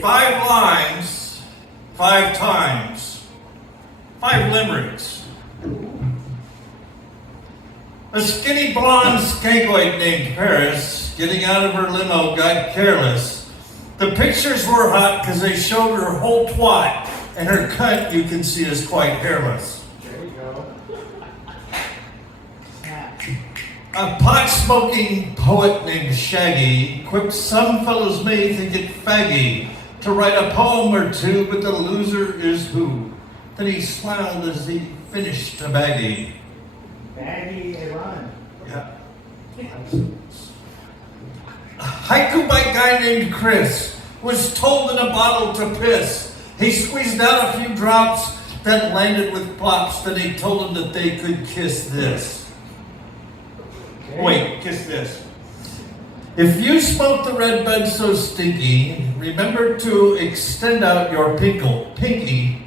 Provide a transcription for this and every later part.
5 lines, 5 times, 5 limericks. A skinny blonde skankoid named Paris, getting out of her limo, got careless. The pictures were hot because they showed her whole twat, and her cut, you can see, is quite hairless. There you go. A pot-smoking poet named Shaggy quipped some fellows may think it faggy to write a poem or two, but the loser is who? Then he smiled as he finished a baggie. Baggy and run. Yeah. A Haiku Bike Guy named Chris was told in a bottle to piss. He squeezed out a few drops that landed with plops. Then he told them that they could kiss this. Okay. Wait, kiss this. If you smoke the red bud so stinky, remember to extend out your pinky.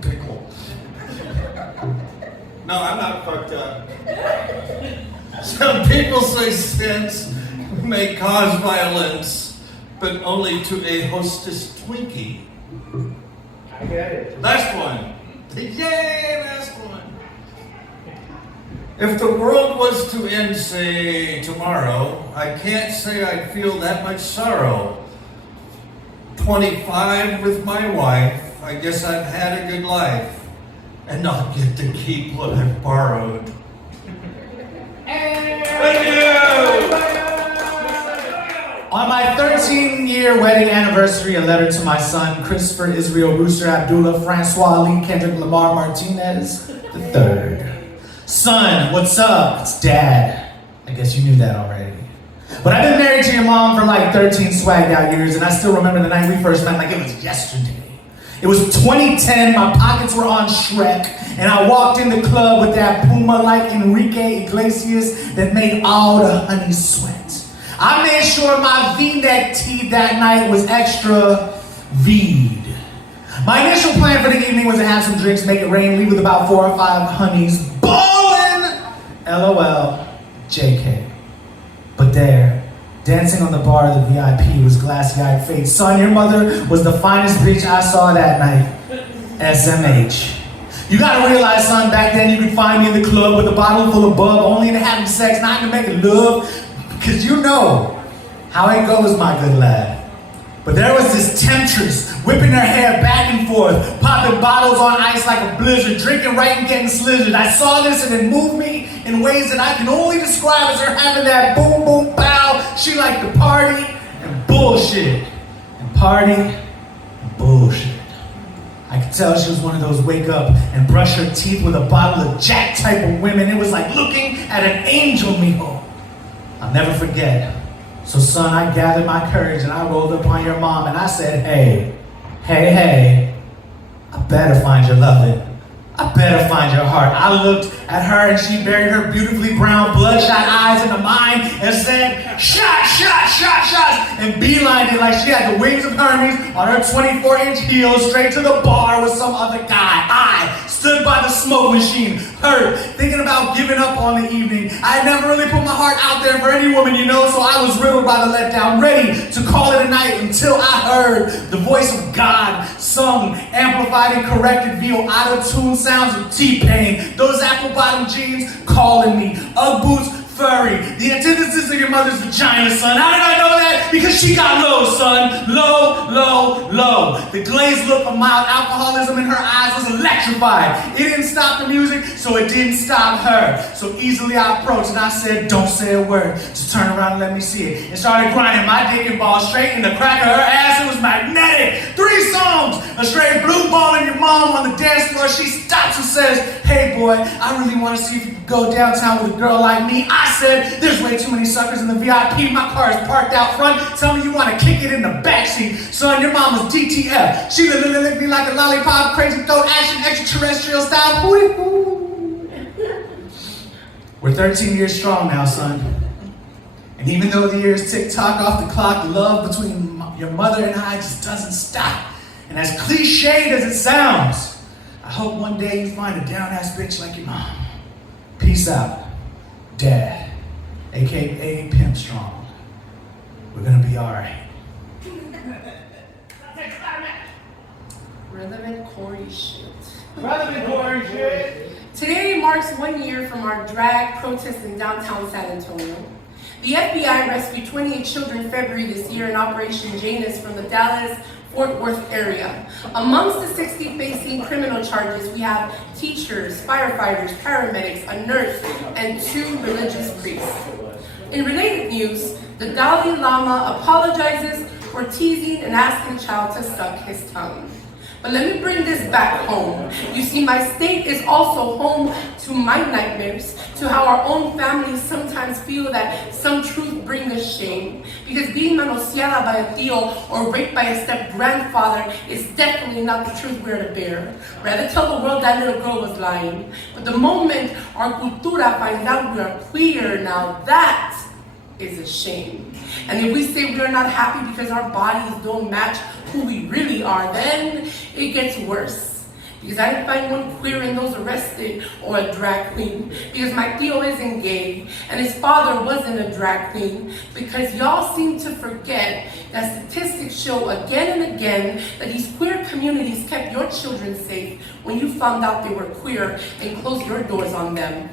Pickle. No, I'm not fucked up. Some people say sense may cause violence, but only to a hostess Twinkie. I get it. Last one. Yay, last one. If the world was to end, say, tomorrow, I can't say I'd feel that much sorrow. 25 with my wife, I guess I've had a good life. And not get to keep what I've borrowed. Thank you! On my 13-year wedding anniversary, a letter to my son, Christopher Israel Rooster Abdullah Francois Lee Kendrick Lamar Martinez III. Son, what's up? It's Dad. I guess you knew that already. But I've been married to your mom for like 13 swagged out years, and I still remember the night we first met like it was yesterday. It was 2010, my pockets were on Shrek, and I walked in the club with that Puma like Enrique Iglesias that made all the honey sweat. I made sure my V-neck tee that night was extra V'd. My initial plan for the evening was to have some drinks, make it rain, leave with about 4 or 5 honeys, ballin'! LOL, JK. But there, dancing on the bar of the VIP was glassy-eyed fate. Son, your mother was the finest bitch I saw that night. SMH. You gotta realize, son, back then you could find me in the club with a bottle full of bub, only into having sex, not into making love. Because you know how it goes, my good lad. But there was this temptress, whipping her hair back and forth, popping bottles on ice like a blizzard, drinking right and getting slizzard. I saw this and it moved me in ways that I can only describe as her having that boom, boom, pow. She liked to party and bullshit. And party and bullshit. I could tell she was one of those wake up and brush her teeth with a bottle of Jack type of women. It was like looking at an angel, mijo. I'll never forget. So son, I gathered my courage and I rolled up on your mom and I said, hey, I better find your loving. I better find your heart. I looked at her and she buried her beautifully brown bloodshot eyes into mine and said, shots, and beelined it like she had the wings of Hermes on her 24-inch heels straight to the bar with some other guy. I stood by the smoke machine, hurt, thinking about giving up on the evening. I had never really put my heart out there for any woman, you know, so I was riddled by the letdown, ready to call it a night until I heard the voice of God sung, amplified and corrected via auto-tune sounds of T-Pain. Those apple-bottom jeans calling me, Ugg boots, furry, the antithesis of your mother's vagina, son. How did I know that? Because she got low, son. Low. The glazed look of mild alcoholism in her eyes was electrified. It didn't stop the music, so it didn't stop her. So easily I approached and I said, don't say a word. Just turn around and let me see it. And started grinding my dick and ball straight in the crack of her ass. It was magnetic. 3 songs. A straight blue ball and your mom on the dance floor. She stops and says, hey boy, I really want to see if you can go downtown with a girl like me. I said, there's way too many suckers in the VIP. My car is parked out front. Tell me you want to kick it in the backseat. Son, your mom was DTF. She licked me like a lollipop, crazy throat action, extraterrestrial style. Booty. We're 13 years strong now, son. And even though the years tick-tock off the clock, the love between your mother and I just doesn't stop. And as cliched as it sounds, I hope one day you find a down-ass bitch like your mom. Peace out, Dad, aka Pimp Strong. We're gonna be all right. Relevant Corey shit. Relevant Corey shit. Today marks 1 year from our drag protest in downtown San Antonio. The FBI rescued 28 children February this year in Operation Janus from the Dallas-Fort Worth area. Amongst the 60 facing criminal charges, we have teachers, firefighters, paramedics, a nurse, and 2 religious priests. In related news, the Dalai Lama apologizes for teasing an asking child to suck his tongue. But let me bring this back home. You see, my state is also home to my nightmares, to how our own families sometimes feel that some truth brings us shame. Because being manoseada by a tío or raped by a step-grandfather is definitely not the truth we're to bear. Rather tell the world that little girl was lying. But the moment our cultura finds out we are queer, now that is a shame. And if we say we are not happy because our bodies don't match who we really are, then it gets worse. Because I didn't find one queer in those arrested or a drag queen. Because my tío isn't gay and his father wasn't a drag queen. Because y'all seem to forget that statistics show again and again that these queer communities kept your children safe when you found out they were queer and closed your doors on them.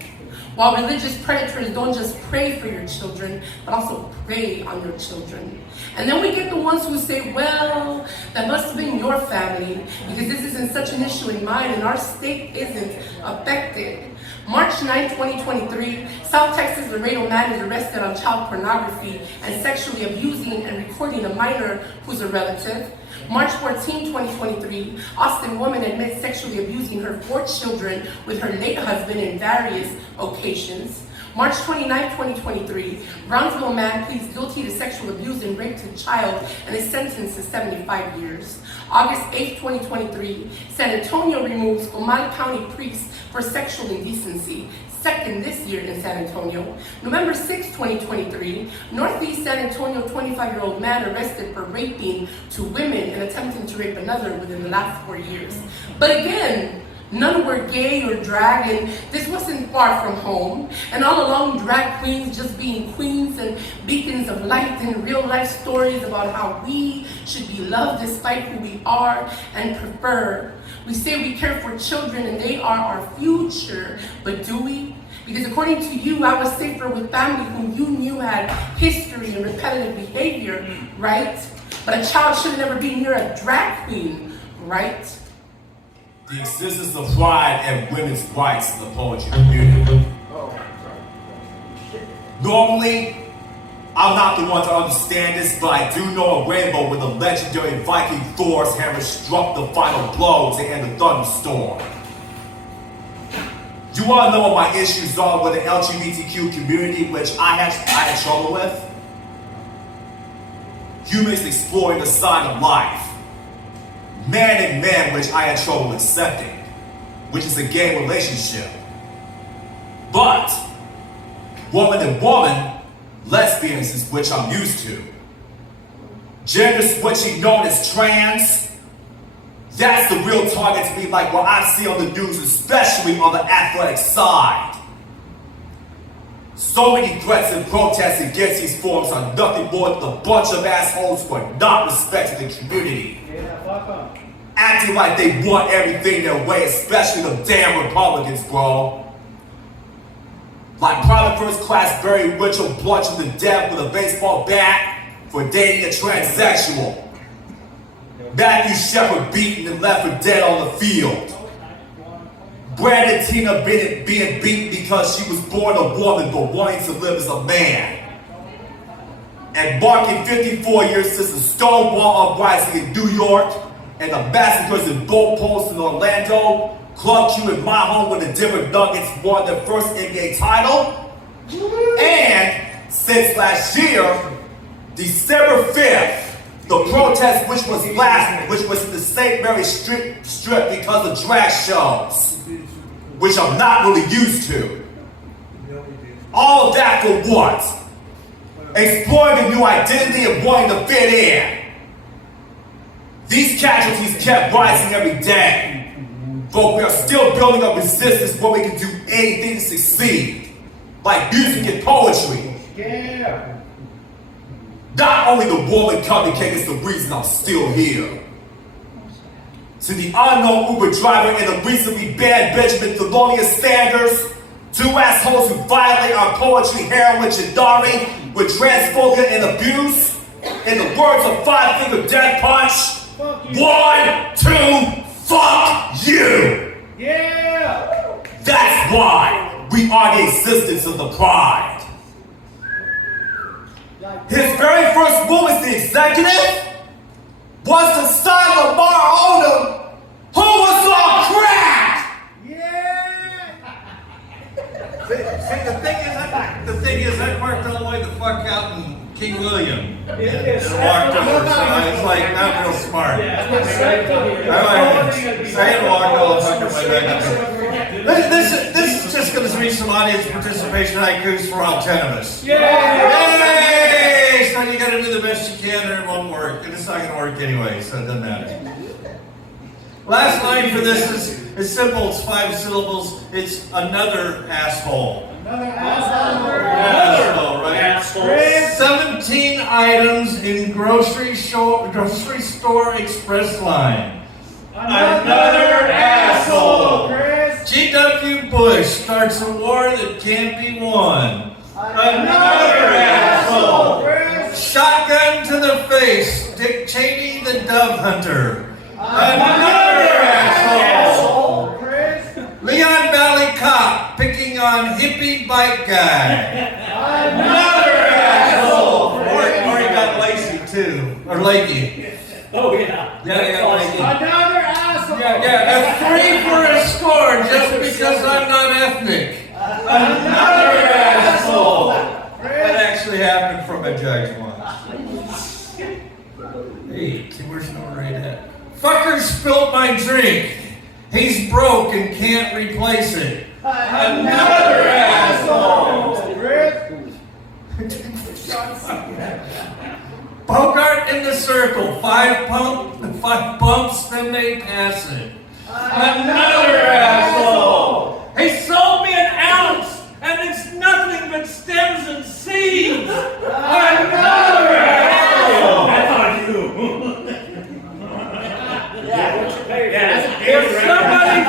While religious predators don't just pray for your children, but also prey on your children. And then we get the ones who say, well, that must have been your family, because this isn't such an issue in mine and our state isn't affected. March 9, 2023, South Texas Laredo man is arrested on child pornography and sexually abusing and recording a minor who's a relative. March 14, 2023, Austin woman admits sexually abusing her 4 children with her late husband in various occasions. March 29, 2023, Brownsville man pleads guilty to sexual abuse and rape to child and is sentenced to 75 years. August 8, 2023, San Antonio removes Comal County priest for sexual indecency. Second this year in San Antonio. November 6, 2023, Northeast San Antonio 25-year-old man arrested for raping 2 women and attempting to rape another within the last 4 years. But again, none were gay or drag, and this wasn't far from home. And all along, drag queens just being queens and beacons of light and real-life stories about how we should be loved despite who we are and prefer. We say we care for children and they are our future, but do we? Because according to you, I was safer with family whom you knew had history and repetitive behavior, right? But a child should never be near a drag queen, right? The existence of pride and women's rights in the poetry community. Normally, I'm not the one to understand this, but I do know a rainbow when the legendary Viking Thor's hammer struck the final blow to end the thunderstorm. You want to know what my issues are with the LGBTQ community, which I had trouble with? Humans exploring the sign of life. Man and man, which I had trouble accepting, which is a gay relationship. But woman and woman, lesbians is which I'm used to. Gender switching known as trans, that's the real target to me, like what I see on the news, especially on the athletic side. So many threats and protests against these forms are nothing more than a bunch of assholes who are not respecting the community. Acting like they want everything their way, especially the damn Republicans, bro. Like private first class Barry Mitchell bludgeoned to death with a baseball bat for dating a transsexual. Matthew Shepard beaten and left for dead on the field. Brandon Tina Bennett being beaten because she was born a woman but wanting to live as a man. And marking 54 years since the Stonewall uprising in New York and the massacres in Boat Post in Orlando, Club Q in my home when the Denver Nuggets won their first NBA title. And since last year, December 5th, the protest which was in the St. Mary's Strip because of drag shows, which I'm not really used to. All of that for what? Exploring a new identity and wanting to fit in. These casualties kept rising every day, but we are still building up resistance where we can do anything to succeed, like music and poetry. Yeah. Not only the woman Cuppycake is the reason I'm still here. To the unknown Uber driver and the recently banned Benjamin Thelonious Sanders, two assholes who violate our poetry, heroin, Jadari, with transphobia and abuse. In the words of Five Finger Death Punch, 1, 2, fuck you! Yeah! That's why we are the existence of the pride. His very first move as the executive was to sign Lamar Odom, who was on crack! Yeah! See, the thing is, that worked all the way the fuck out in King William. And walked over, so it's like not real smart. I had to walk all the fucking way back up. This is just going to reach some audience participation haikus for all 10 of us. Yay! So you got to do the best you can, or it won't work, and it's not going to work anyway, so it doesn't matter. Last line for this is simple. It's 5 syllables. It's another asshole. Another asshole. Asshole, right? Asshole. 17 items in grocery store express line. Another asshole, Chris. G.W. Bush starts a war that can't be won. Another asshole, Chris. Shotgun to the face. Dick Cheney, the dove hunter. Another asshole, Chris. Leon Valley cop picking on hippie bike guy. Another asshole, Or he got Lacey too. Or Lakey. Oh, yeah. Yeah, Lakey. Another asshole. Yeah, a 3 for a score just because I'm not ethnic. Another asshole. That actually happened from a judge once. Hey, where's no right at? Fucker spilled my drink. He's broke and can't replace it. Another asshole, Chris. Bogart in the circle. 5 bumps, then they pass it. Another asshole. He sold me an ounce, and it's nothing but stems and seeds. Another asshole. That's on you. If somebody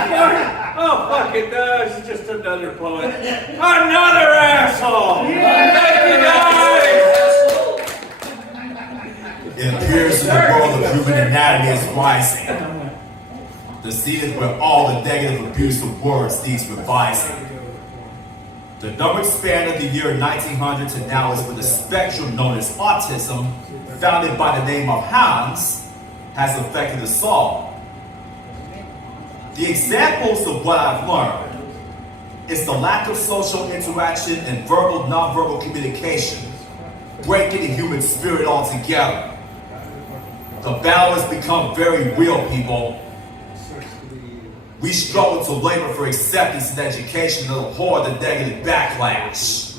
oh, fuck it does. It's just another poet. Another asshole. Thank you guys. It appears in the world of human anatomy is rising. The scene is where all the negative abuse of words needs revising. The numbered span of the year 1900 to now is where the spectrum known as autism, founded by the name of Hans, has affected us all. The examples of what I've learned is the lack of social interaction and verbal, non-verbal communication, breaking the human spirit altogether. The battle has become very real, people. We struggle to labor for acceptance and education and abhor the negative backlash.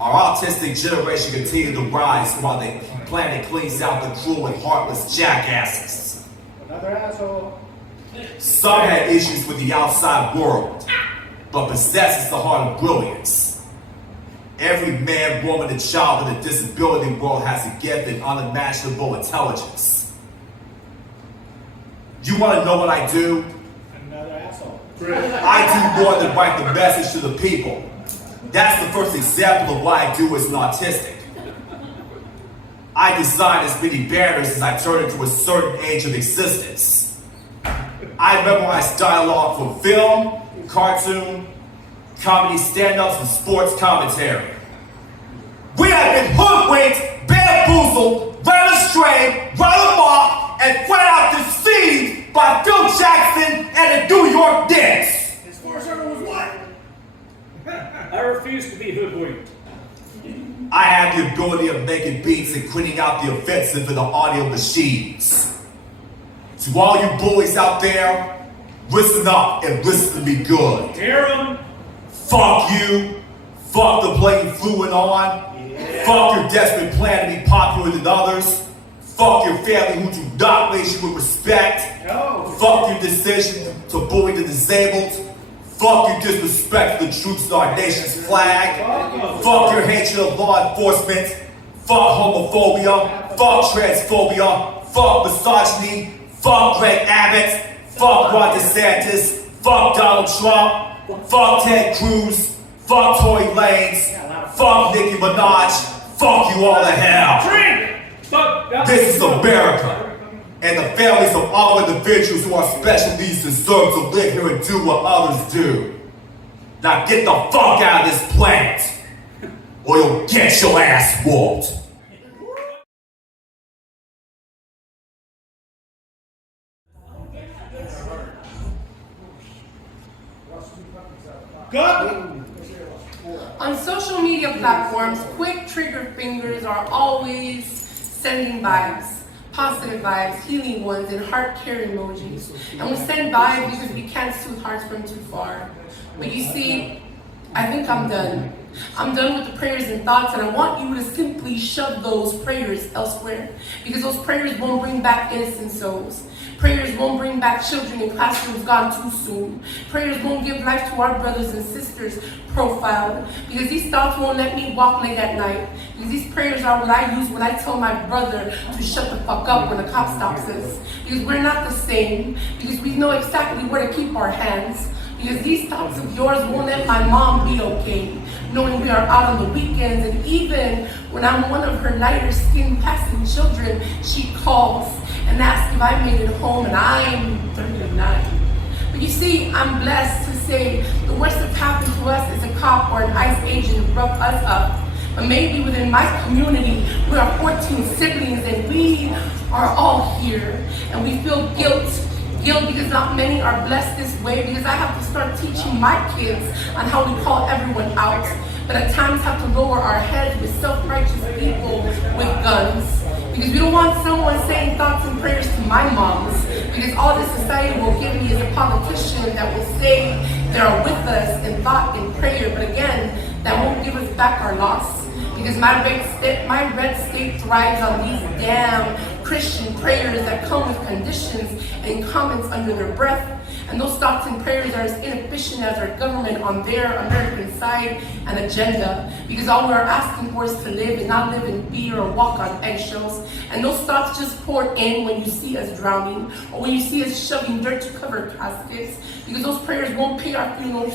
Our autistic generation continues to rise while the planet cleans out the cruel and heartless jackasses. Another asshole. Some had issues with the outside world, but possesses the heart of brilliance. Every man, woman, and child in the disability world has a gift and unimaginable intelligence. You want to know what I do? Another asshole. I do more than write the message to the people. That's the first example of what I do as an autistic. I design as many banners as I turn into a certain age of existence. I memorize dialogue for film, cartoon, comedy stand-ups, and sports commentary. We have been hoodwinked, bamboozled, led astray, run amok, and flat out deceived by Phil Jackson and the New York Knicks. His first ever was what? I refuse to be hoodwinked. I have the ability of making beats and cleaning out the offensive in the audio machines. To all you bullies out there, listen up and listen to me good. Hear 'em. Fuck you. Fuck the blatant fluid on. Fuck your desperate plan to be popular than others. Fuck your family who do not raise you with respect. No. Fuck your decision to bully the disabled. Fuck your disrespect for the troops of our nation's flag. Fuck your hatred of law enforcement. Fuck homophobia. Fuck transphobia. Fuck misogyny. Fuck Greg Abbott. Fuck Ron DeSantis. Fuck Donald Trump. Fuck Ted Cruz. Fuck Tory Lanez. Fuck Nicki Minaj. Fuck you all to hell. This is America. And the families of all individuals who are special needs deserve to live here and do what others do. Now get the fuck out of this planet, or you'll get your ass whooped. On social media platforms, quick trigger fingers are always sending vibes, positive vibes, healing ones, and heart care emojis. And we send vibes because we can't soothe hearts from too far. But you see, I think I'm done. I'm done with the prayers and thoughts, and I want you to simply shove those prayers elsewhere, because those prayers won't bring back innocent souls. Prayers won't bring back children in classrooms gone too soon. Prayers won't give life to our brothers and sisters profiled, because these thoughts won't let me walk late at night. Because these prayers are what I use when I tell my brother to shut the fuck up when the cop stops us. Because we're not the same. Because we know exactly where to keep our hands. Because these thoughts of yours won't let my mom be okay, knowing we are out on the weekends, and even when I'm one of her lighter skinned passing children, she calls and asks if I made it home, and I'm 39. But you see, I'm blessed to say the worst that's happened to us is a cop or an ICE agent rough us up. But maybe within my community, we are 14 siblings and we are all here, and we feel guilt because not many are blessed this way, because I have to start teaching my kids on how we call everyone out, but at times have to lower our heads with self-righteous people with guns. Because we don't want someone saying thoughts and prayers to my moms, because all this society will give me is a politician that will say they are with us in thought and prayer, but again, that won't give us back our loss. Because my red state thrives on these damn Christian prayers that come with conditions and comments under their breath. And those thoughts and prayers are as inefficient as our government on their American side and agenda. Because all we are asking for is to live and not live in fear or walk on eggshells. And those thoughts just pour in when you see us drowning, or when you see us shoving dirt to cover caskets. Because those prayers won't pay our funeral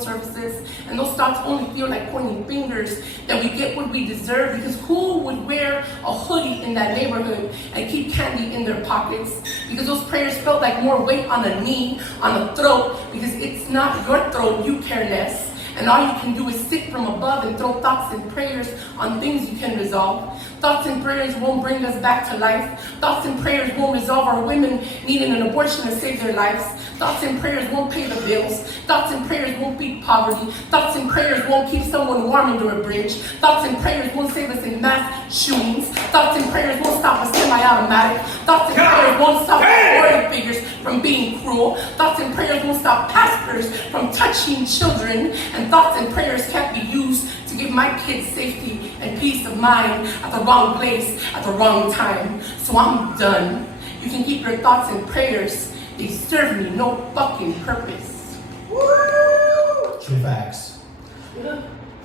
services. And those thoughts only feel like pointing fingers that we get what we deserve. Because who would wear a hoodie in that neighborhood and keep candy in their pockets? Because those prayers felt like more weight on a knee, on the throat, because it's not your throat, you care less. And all you can do is sit from above and throw thoughts and prayers on things you can resolve. Thoughts and prayers won't bring us back to life. Thoughts and prayers won't resolve our women needing an abortion to save their lives. Thoughts and prayers won't pay the bills. Thoughts and prayers won't beat poverty. Thoughts and prayers won't keep someone warm under a bridge. Thoughts and prayers won't save us in mass shootings. Thoughts and prayers won't stop a semi-automatic. Thoughts and prayers won't stop authority figures from being cruel. Thoughts and prayers won't stop pastors from touching children. And thoughts and prayers can't be used to give my kids safety and peace of mind at the wrong place at the wrong time. So I'm done. You can keep your thoughts and prayers. They serve me no fucking purpose. True facts.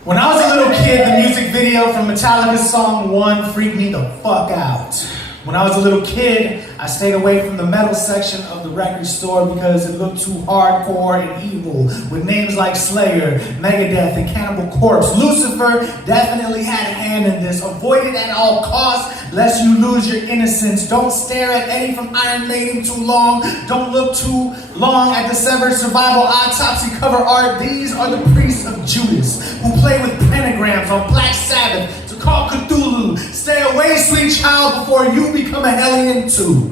When I was a little kid, the music video from Metallica's song 1 freaked me the fuck out. When I was a little kid, I stayed away from the metal section of the record store because it looked too hardcore and evil, with names like Slayer, Megadeth, and Cannibal Corpse. Lucifer definitely had a hand in this. Avoid it at all costs, lest you lose your innocence. Don't stare at Eddie from Iron Maiden too long. Don't look too long at the Severed Survival autopsy cover art. These are the priests of Judas, who play with pentagrams on Black Sabbath to call Cthulhu. Stay away, sweet child, before you become a hellion too.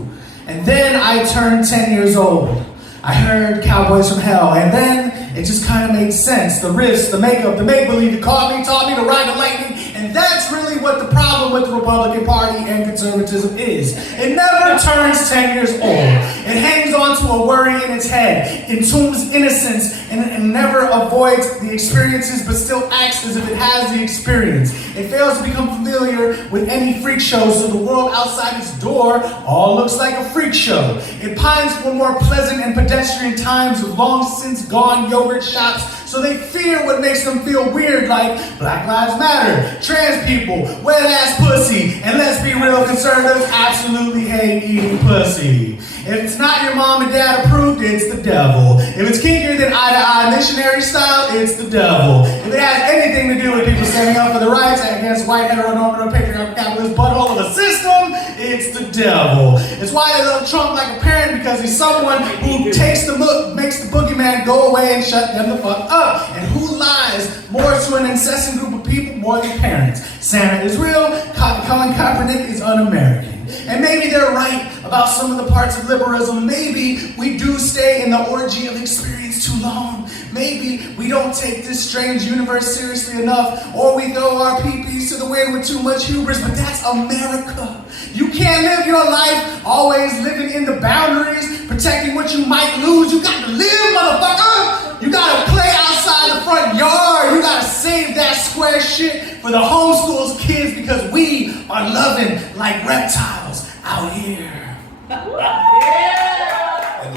And then I turned 10 years old. I heard Cowboys from Hell, and then it just kind of made sense. The riffs, the makeup, the make-believe, it taught me to ride the lightning, and that's really what the problem with the Republican Party and conservatism is. It never turns 10 years old. It hangs on to a worry in its head, entombs innocence, and never avoids the experiences, but still acts as if it has the experience. It fails to become familiar with any freak show, so the world outside its door all looks like a freak show. It pines for more pleasant and pedestrian times of long since gone yogurt shops, So they fear what makes them feel weird, like Black Lives Matter, trans people, wet ass pussy, and let's be real, conservatives absolutely hate eating pussy. If it's not your mom and dad approved, it's the devil. If it's kinkier than eye-to-eye missionary style, it's the devil. If it has anything to do with people standing up for the rights against white heteronormative patriarchal capitalist butthole of the system, it's the devil. It's why they love Trump like a parent, because he's someone who makes the boogeyman go away and shut them the fuck up. And who lies more to an incessant group of people more than parents? Santa is real, Colin Kaepernick is un-American. And maybe they're right about some of the parts of liberalism. Maybe we do stay in the orgy of experience too long. Maybe we don't take this strange universe seriously enough, or we throw our pee-pees to the wind with too much hubris, but that's America. You can't live your life always living in the boundaries, protecting what you might lose. You got to live, motherfucker! You gotta play outside the front yard. You gotta save that square shit for the homeschools kids, because we are loving like reptiles out here. And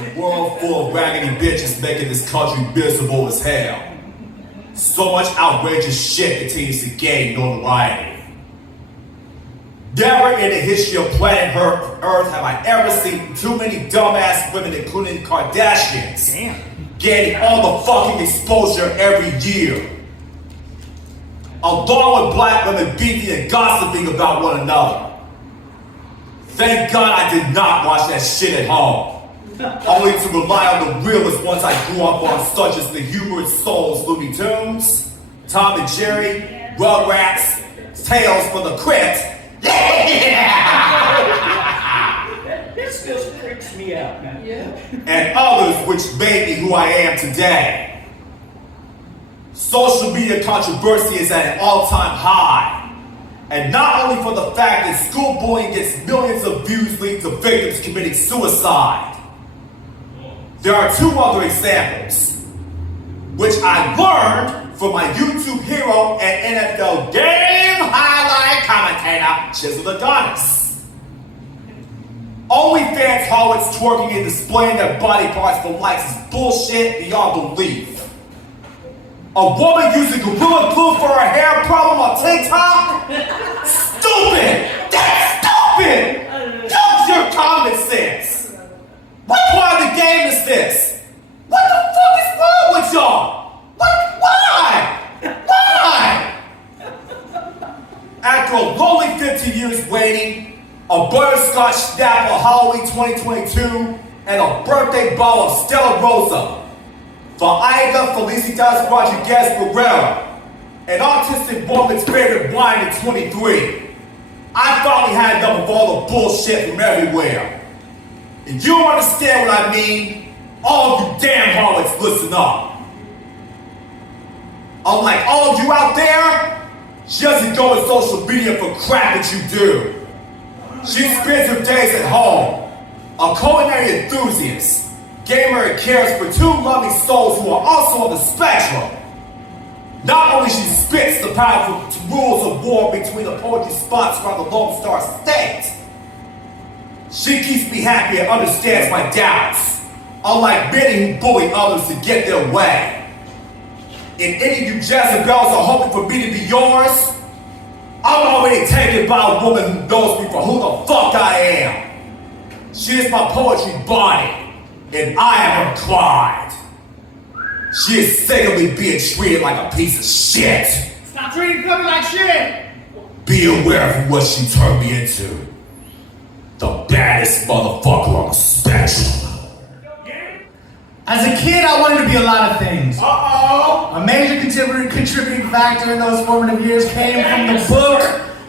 the world full of raggedy bitches making this country miserable as hell. So much outrageous shit continues to gain notoriety. Never in the history of planet Earth have I ever seen too many dumbass women, including Kardashians, getting all the fucking exposure every year. Along with black women beefing and gossiping about one another. Thank God I did not watch that shit at home. Only to rely on the realest ones I grew up on, such as the humorous souls Looney Tunes, Tom and Jerry, Rugrats, Tales from the Crypt. This just freaks me out, man. And others which made me who I am today. Social media controversy is at an all-time high. And not only for the fact that school bullying gets millions of views leading to victims committing suicide. There are two other examples, which I learned from my YouTube hero and NFL game highlight commentator, Chiseled Adonis. OnlyFans harlots twerking and displaying their body parts for likes is bullshit beyond belief. A woman using Gorilla Glue for her hair problem on TikTok? Stupid! That's stupid! Use your common sense! What part of the game is this? What the fuck is wrong with y'all? What? Why? Why? After a lonely 15 years waiting, a butterscotch snap on Halloween 2022, and a birthday ball of Stella Rosa, for Aida Felicitas Rodriguez Guerrero, an autistic woman's favorite wine in 23. I finally had enough of all the bullshit from everywhere. If you don't understand what I mean, all of you damn harlots, listen up. Unlike all of you out there, she doesn't go to social media for crap that you do. She spends her days at home, a culinary enthusiast, gamer, and cares for two loving souls who are also on the spectrum. Not only she spits the powerful rules of war between the poetry spots around the Lone Star State, she keeps me happy and understands my doubts, unlike many who bully others to get their way. If any of you Jezebels are hoping for me to be yours, I'm already taken by a woman who knows me for who the fuck I am. She is my poetry body, and I am her Clyde. She is sick of me being treated like a piece of shit. Stop treating Cuppy like shit! Be aware of what she turned me into. The baddest motherfucker on the spectrum. As a kid, I wanted to be a lot of things. Uh-oh! A major contributing factor in those formative years came from the book,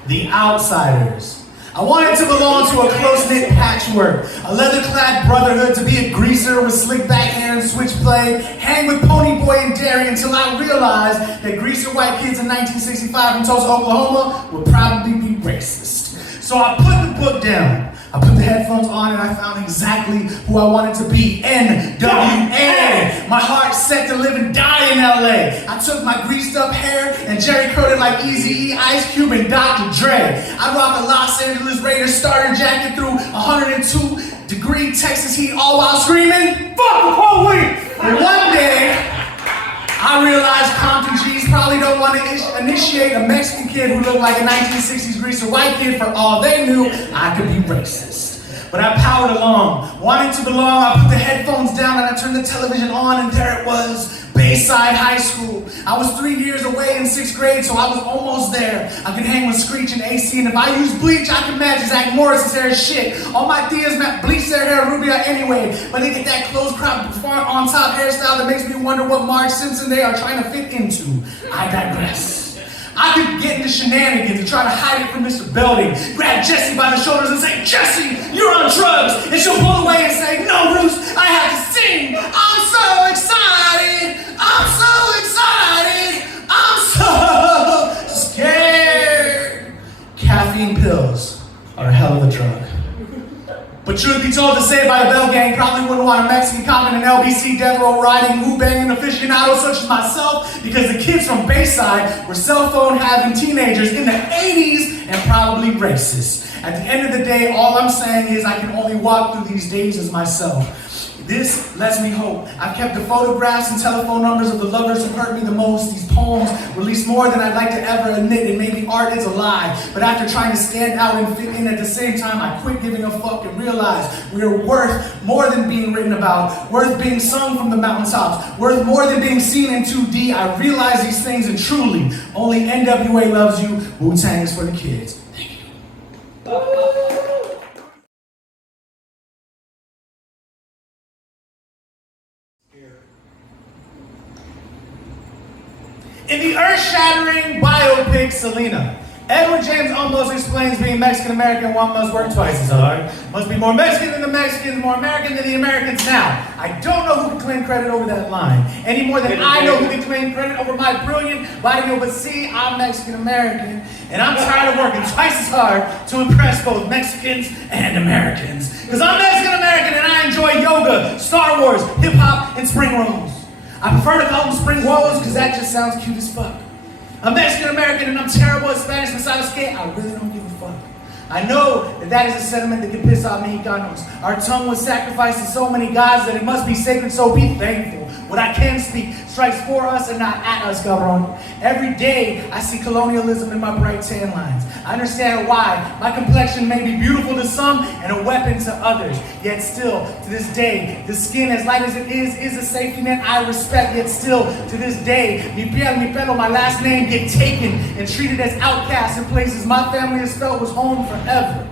The Outsiders. I wanted to belong to a close-knit patchwork, a leather-clad brotherhood, to be a greaser with slick back hair and switchblade, hang with Pony Boy and Derry until I realized that greaser white kids in 1965 in Tulsa, Oklahoma would probably be racist. So I put the book down. I put the headphones on and I found exactly who I wanted to be. NWA. My heart set to live and die in LA. I took my greased up hair and Jerry curled it like Eazy-E, Ice Cube, and Dr. Dre. I rock a Los Angeles Raiders starter jacket through 102-degree Texas heat, all while screaming, "Fuck the police!" And one day, I I realized Compton G's probably don't want to initiate a Mexican kid who looked like a 1960s greaser white kid. For all they knew, I could be racist. But I powered along. Wanting to belong, I put the headphones down and I turned the television on, and there it was. Bayside High School. I was 3 years away in 6th grade, so I was almost there. I could hang with Screech and AC, and if I used bleach, I could match Zach Morris's hair as shit. All my tias bleach their hair rubia anyway, but they get that close crop front on top hairstyle that makes me wonder what Marge Simpson they are trying to fit into. I digress. I could get into shenanigans and try to hide it from Mr. Belding, grab Jessie by the shoulders and say, "Jessie, you're on drugs," and she'll pull away and say, "No, Roos, I have to sing. I'm so excited. I'm so excited. I'm so scared." Caffeine pills are a hell of a drug. But truth be told, the Saved by the Bell gang probably wouldn't want a Mexican cop in an LBC death row riding, who-banging aficionado such as myself, because the kids from Bayside were cell phone having teenagers in the 80s and probably racist. At the end of the day, all I'm saying is I can only walk through these days as myself. This lets me hope. I've kept the photographs and telephone numbers of the lovers who hurt me the most. These poems release more than I'd like to ever admit, and maybe art is a lie. But after trying to stand out and fit in at the same time, I quit giving a fuck and realized we are worth more than being written about, worth being sung from the mountaintops, worth more than being seen in 2D. I realize these things, and truly, only NWA loves you. Wu-Tang is for the kids. Thank you. In the earth-shattering biopic Selena, Edward James almost explains being Mexican-American, one must work twice as hard. Must be more Mexican than the Mexicans, more American than the Americans. Now, I don't know who can claim credit over that line, any more than I know who can claim credit over my brilliant body. But see, I'm Mexican-American, and I'm tired of working twice as hard to impress both Mexicans and Americans. Because I'm Mexican-American and I enjoy yoga, Star Wars, hip-hop, and spring rolls. I prefer to call them spring rolls because that just sounds cute as fuck. I'm Mexican-American and I'm terrible at Spanish beside a skate. I really don't give a fuck. I know that is a sentiment that can piss off Mexicanos. Our tongue was sacrificed to so many gods that it must be sacred, so be thankful. What I can speak strikes for us and not at us, cabron. Every day I see colonialism in my bright tan lines. I understand why. My complexion may be beautiful to some and a weapon to others. Yet still, to this day, the skin as light as it is a safety net I respect. Yet still, to this day, mi piel, mi pelo, my last name get taken and treated as outcasts in places my family has felt was home forever.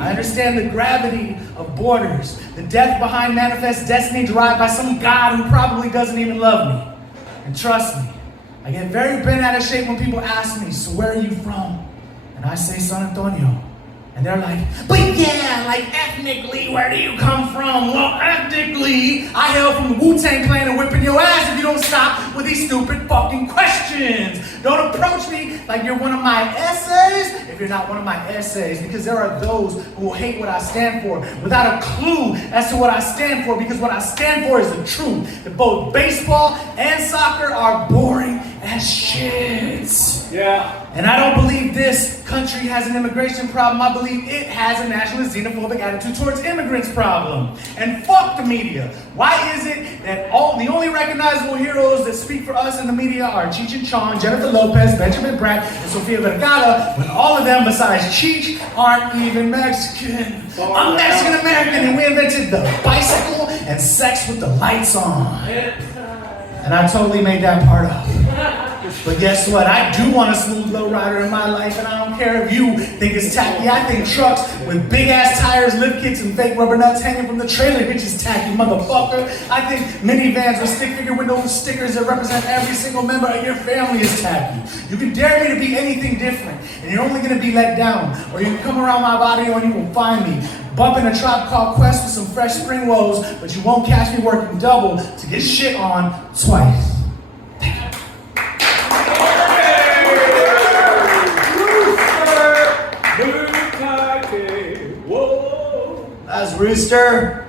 I understand the gravity of borders, the depth behind manifest destiny derived by some God who probably doesn't even love me. And trust me, I get very bent out of shape when people ask me, "So where are you from?" And I say San Antonio. And they're like, "But yeah, like ethnically, where do you come from?" Well, ethnically, I hail from the Wu-Tang Clan and whipping your ass if you don't stop with these stupid fucking questions. Don't approach me like you're one of my essays if you're not one of my essays, because there are those who will hate what I stand for without a clue as to what I stand for, because what I stand for is the truth, that both baseball and soccer are boring as shit. Yeah. And I don't believe this country has an immigration problem. I believe it has a nationalist xenophobic attitude towards immigrants problem. And fuck the media. Why is it that the only recognizable heroes that speak for us in the media are Cheech and Chong, Jennifer Lopez, Benjamin Bratt, and Sofia Vergara, when all of them besides Cheech aren't even Mexican? I'm Mexican American and we invented the bicycle and sex with the lights on. And I totally made that part up. But guess what? I do want a smooth lowrider in my life, and I don't care if you think it's tacky. I think trucks with big-ass tires, lift kits, and fake rubber nuts hanging from the trailer bitch is tacky, motherfucker. I think minivans with stick figure windows and stickers that represent every single member of your family is tacky. You can dare me to be anything different, and you're only going to be let down. Or you can come around my body and you will find me bumping a Tribe Called Quest with some fresh spring rolls, but you won't catch me working double to get shit on twice. That's Rooster.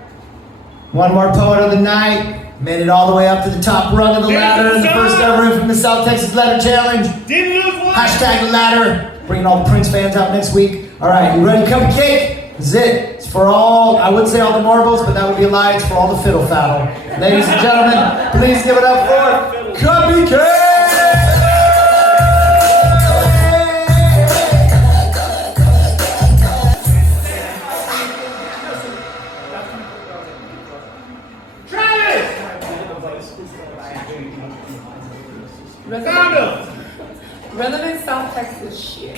One more poet of the night. Made it all the way up to the top rung of the ladder in the first ever infamous South Texas Letter Challenge. Hashtag the ladder. Bringing all the Prince fans out next week. All right, you ready? Cuppycake? This is it. It's for all, I would say all the marbles, but that would be a lie. It's for all the fiddle faddle. Ladies and gentlemen, please give it up for Cuppycake! Relevant South Texas shit.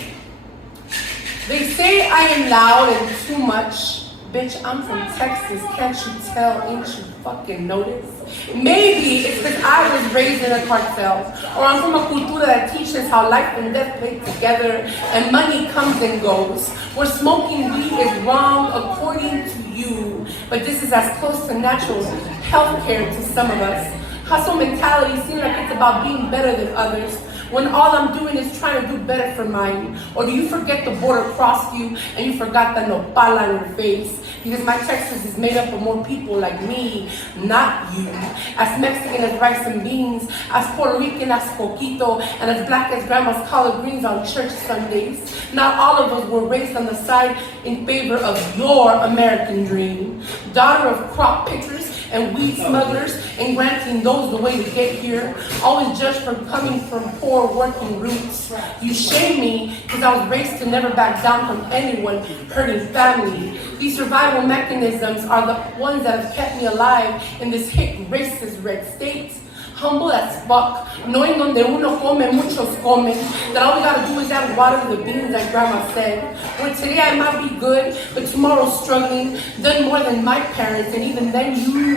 They say I am loud and too much. Bitch, I'm from Texas. Can't you tell? Ain't you fucking notice? Maybe it's because I was raised in a cartel. Or I'm from a cultura that teaches how life and death play together and money comes and goes. Where smoking weed is wrong according to you. But this is as close to natural healthcare to some of us. Hustle mentality seems like it's about being better than others, when all I'm doing is trying to do better for mine. Or do you forget the border crossed you and you forgot the nopal on your face? Because my Texas is made up of more people like me, not you. As Mexican as rice and beans, as Puerto Rican as coquito, and as black as grandma's collard greens on church Sundays. Not all of us were raised on the side in favor of your American dream. Daughter of crop pickers and weed smugglers, and granting those the way to get here, always judged for coming from poor working roots. You shame me because I was raised to never back down from anyone hurting family. These survival mechanisms are the ones that have kept me alive in this hick racist red state. Humble as fuck, knowing donde uno come, muchos comen, that all we gotta do is add water to the beans, like grandma said. Where today I might be good, but tomorrow's struggling, done more than my parents, and even then you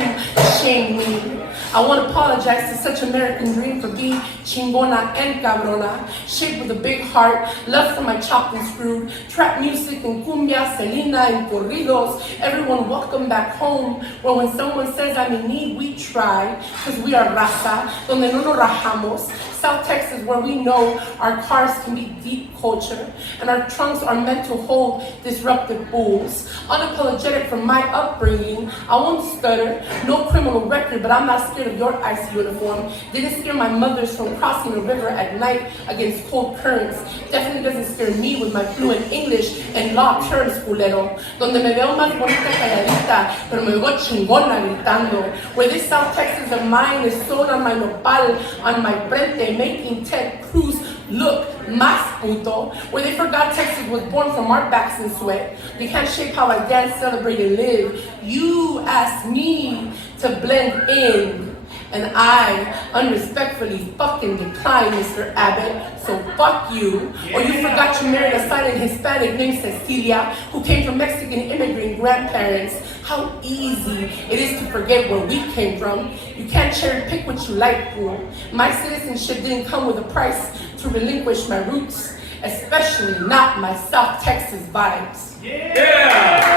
shame me. I want to apologize to such American dream for being chingona and cabrona, shaped with a big heart, love for my chopped and screwed, trap music and cumbia, Selena and corridos, everyone welcome back home, where when someone says I'm in need, we try, because we are raza, donde no nos rajamos. South Texas, where we know our cars can be deep culture, and our trunks are meant to hold disruptive bulls. Unapologetic from my upbringing, I won't stutter, no criminal record, but I'm not scared of your ice uniform. Didn't scare my mothers from crossing the river at night against cold currents. Definitely doesn't scare me with my fluent English and law terms, culero. Donde me veo más bonita calladita, pero me veo chingona gritando. Where this South Texas of mine is sold on my nopal, on my frente, making Ted Cruz look más puto. Where they forgot Texas was born from our backs and sweat. They can't shape how I dance, celebrate, and live. You asked me to blend in, and I unrespectfully fucking declined, Mr. Abbott. So fuck you. Or you forgot you married a silent Hispanic named Cecilia, who came from Mexican immigrant grandparents. How easy it is to forget where we came from. You can't cherry pick what you like, fool. My citizenship didn't come with a price to relinquish my roots, especially not my South Texas vibes. Yeah!